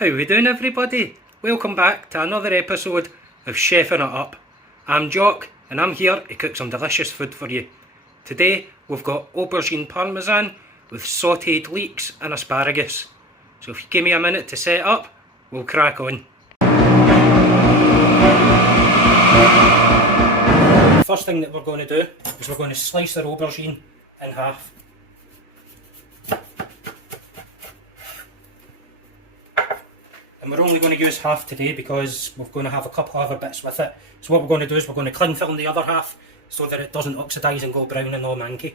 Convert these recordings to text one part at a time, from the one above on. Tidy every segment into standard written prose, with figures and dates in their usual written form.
How we doing, everybody? Welcome back to another episode of Chefing It Up. I'm Jock and I'm here to cook some delicious food for you. Today we've got aubergine parmesan with sautéed leeks and asparagus. So if you give me a minute to set up, we'll crack on. The first thing that we're going to do is we're going to slice our aubergine in half. And we're only going to use half today because we're going to have a couple of other bits with it. So what we're going to do is we're going to cling film the other half so that it doesn't oxidise and go brown and all manky.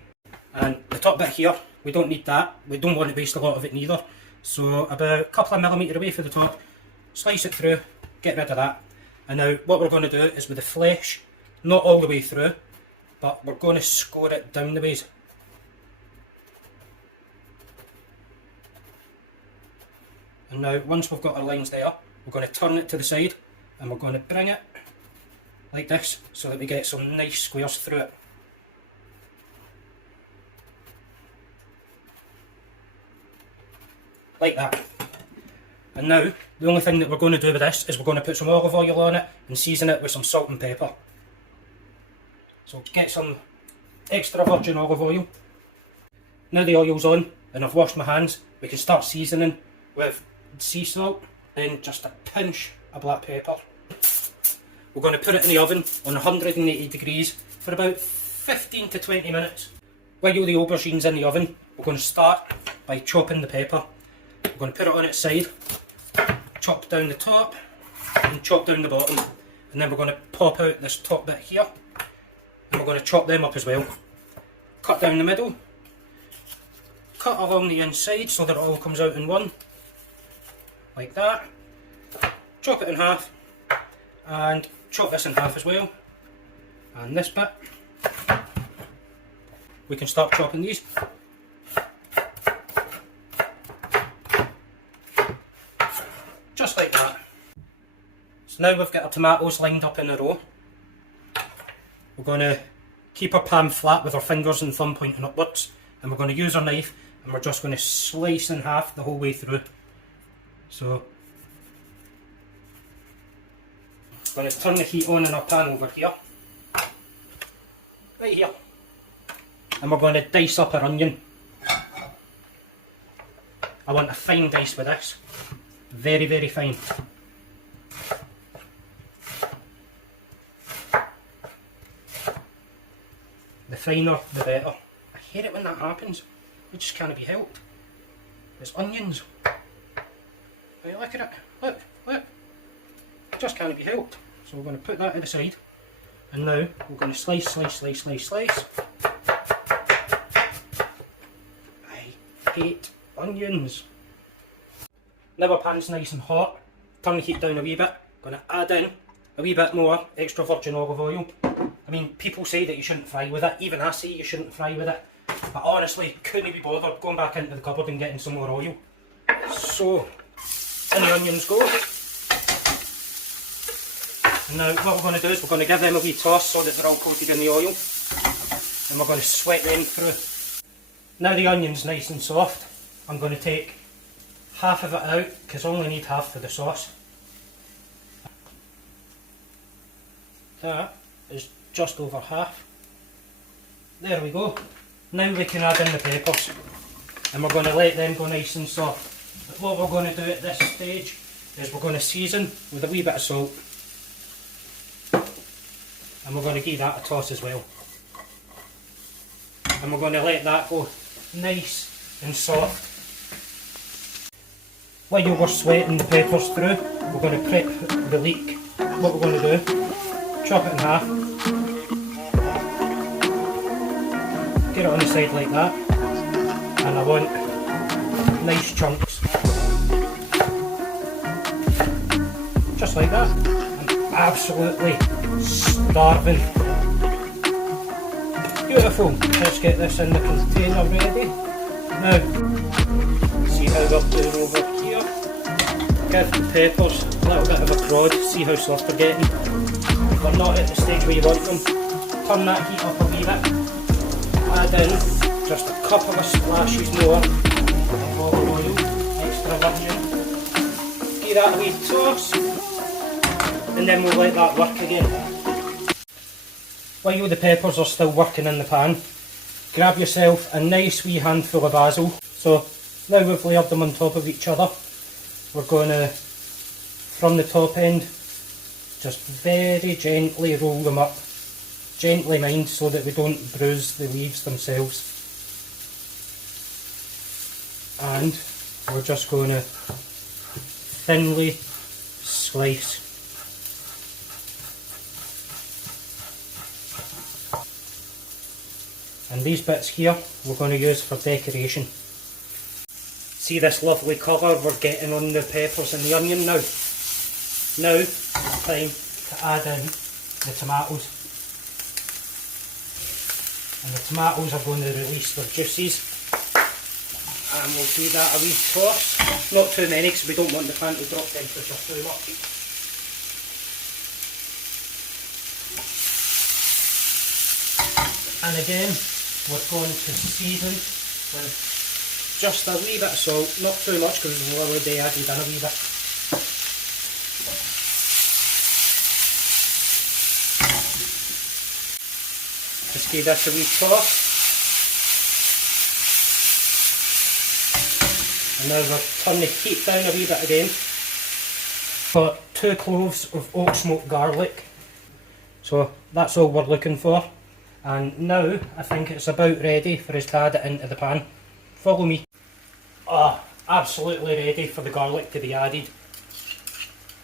And the top bit here, we don't need that. We don't want to waste a lot of it neither. So about a couple of millimetres away from the top, slice it through, get rid of that. And now what we're going to do is with the flesh, not all the way through, but we're going to score it down the ways. And now once we've got our lines there, we're going to turn it to the side and we're going to bring it like this so that we get some nice squares through it. Like that. And now the only thing that we're going to do with this is we're going to put some olive oil on it and season it with some salt and pepper. So get some extra virgin olive oil. Now the oil's on and I've washed my hands, we can start seasoning with sea salt and just a pinch of black pepper. We're going to put it in the oven on 180 degrees for about 15 to 20 minutes. While the aubergine's in the oven, we're going to start by chopping the pepper. We're going to put it on its side, chop down the top and chop down the bottom, and then we're going to pop out this top bit here and we're going to chop them up as well. Cut down the middle, cut along the inside so that it all comes out in one, like that. Chop it in half and chop this in half as well, and this bit we can start chopping these. Just like that. So now we've got our tomatoes lined up in a row. We're going to keep our pan flat with our fingers and thumb pointing upwards, and we're going to use our knife and we're just going to slice in half the whole way through. So I'm going to turn the heat on in our pan over here, right here, and we're going to dice up our onion. I want a fine dice with this, very very fine. The finer the better. I hate it when that happens, it just can't be helped. There's onions. Hey, look at it, look, look. It just can't be helped. So we're going to put that to the side, and now we're going to slice, slice, slice, slice, slice. I hate onions. Now our pan's nice and hot, turn the heat down a wee bit, going to add in a wee bit more extra virgin olive oil. I mean, people say that you shouldn't fry with it, even I say you shouldn't fry with it, but honestly, couldn't be bothered going back into the cupboard and getting some more oil. So, in the onions go. And now what we're going to do is we're going to give them a wee toss so that they're all coated in the oil, and we're going to sweat them through. Now the onion's nice and soft, I'm going to take half of it out because I only need half for the sauce. That is just over half. There we go. Now we can add in the peppers and we're going to let them go nice and soft. But what we're going to do at this stage is we're going to season with a wee bit of salt, and we're going to give that a toss as well. And we're going to let that go nice and soft. While we're sweating the peppers through, we're going to prep the leek. What we're going to do, chop it in half, get it on the side like that, and I want nice chunks. Just like that. I'm absolutely starving. Beautiful. Let's get this in the container ready. Now, see how we're doing over here. Give the peppers a little bit of a prod, see how soft they're getting. They're not at the stage where you want them. Turn that heat up a wee bit. Add in just a couple of splashes more of olive oil, extra virgin. give that a wee toss, and then we'll let that work again. While the peppers are still working in the pan, grab yourself a nice wee handful of basil. So now we've layered them on top of each other, we're going to, from the top end, just very gently roll them up. Gently mind, so that we don't bruise the leaves themselves. And we're just going to thinly slice. And these bits here we're going to use for decoration. See this lovely colour we're getting on the peppers and the onion now? Now it's time to add in the tomatoes. And the tomatoes are going to release their juices. And we'll do that a wee toss. Not too many because we don't want the pan to drop temperature too much. And again, we're going to season with just a wee bit of salt, not too much because we've already added in a wee bit. Just give this a wee toss. And now we'll turn the heat down a wee bit again. Got 2 cloves of oak smoked garlic. So that's all we're looking for. And now I think it's about ready for us to add it into the pan. Follow me. Ah, absolutely ready for the garlic to be added.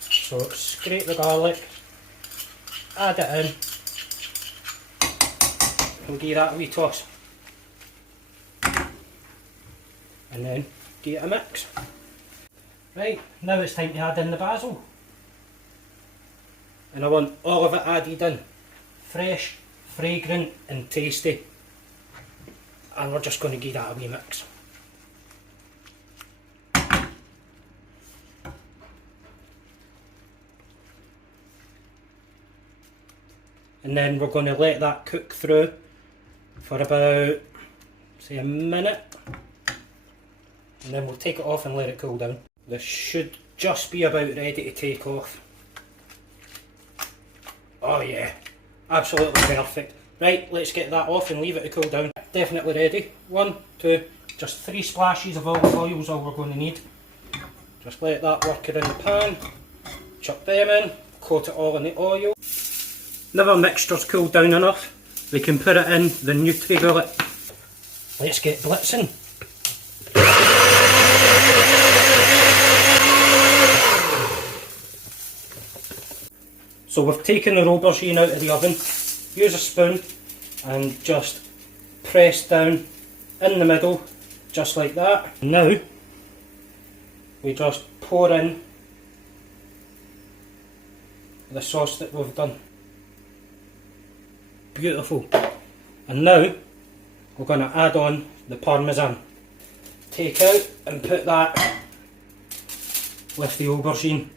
So scrape the garlic, add it in. We'll give that a wee toss. And then give it a mix. Right, now it's time to add in the basil. And I want all of it added in. Fresh, fragrant and tasty. And we're just going to give that a wee mix. And then we're going to let that cook through for about, say, a minute. And then we'll take it off and let it cool down. This should just be about ready to take off. Oh yeah, absolutely perfect. Right, let's get that off and leave it to cool down. Definitely ready. 1, 2, just 3 splashes of olive oil is all we're going to need. Just let that work in the pan. Chuck them in, coat it all in the oil. Now our mixture's cooled down enough, we can put it in the NutriBullet. Let's get blitzing. So we've taken the aubergine out of the oven. Use a spoon and just press down in the middle, just like that. Now we just pour in the sauce that we've done. Beautiful. And now we're going to add on the parmesan. Take out and put that with the aubergine.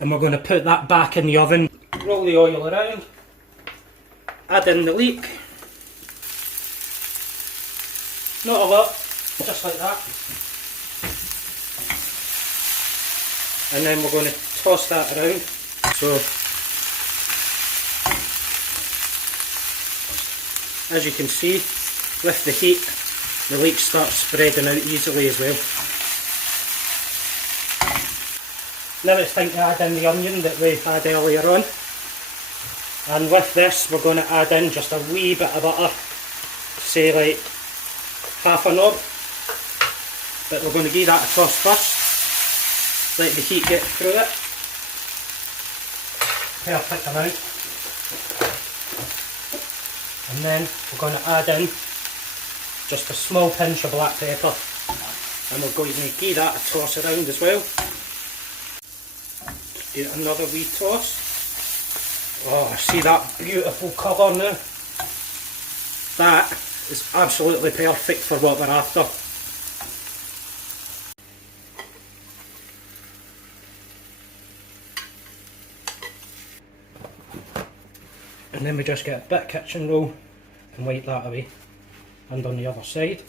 And we're going to put that back in the oven. Roll the oil around. Add in the leek. Not a lot, just like that. And then we're going to toss that around. So, as you can see, with the heat, the leeks start spreading out easily as well. Now it's time to add in the onion that we had earlier on. And with this we're going to add in just a wee bit of butter, say like half a knob. But we're going to give that a toss first, let the heat get through it. Perfect amount. And then we're going to add in just a small pinch of black pepper. And we're going to give that a toss around as well. Give it another wee toss. Oh, see that beautiful colour now? That is absolutely perfect for what we're after. And then we just get a bit of kitchen roll and wipe that away. And on the other side.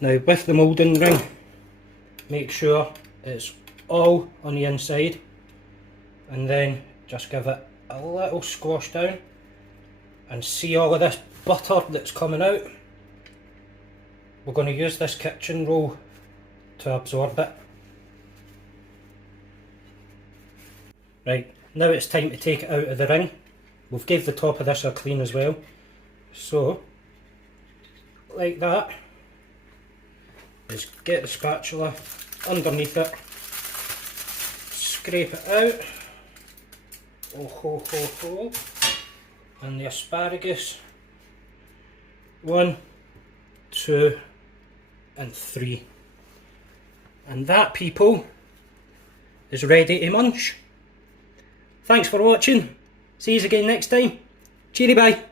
Now with the moulding ring, make sure it's all on the inside, and then just give it a little squash down, and see all of this butter that's coming out. We're going to use this kitchen roll to absorb it. Right, now it's time to take it out of the ring. We've gave the top of this a clean as well. So, like that, just get the spatula underneath it, scrape it out, oh ho ho ho, and the asparagus, 1, 2 and 3. And that, people, is ready to munch. Thanks for watching. See you again next time. Cheery bye.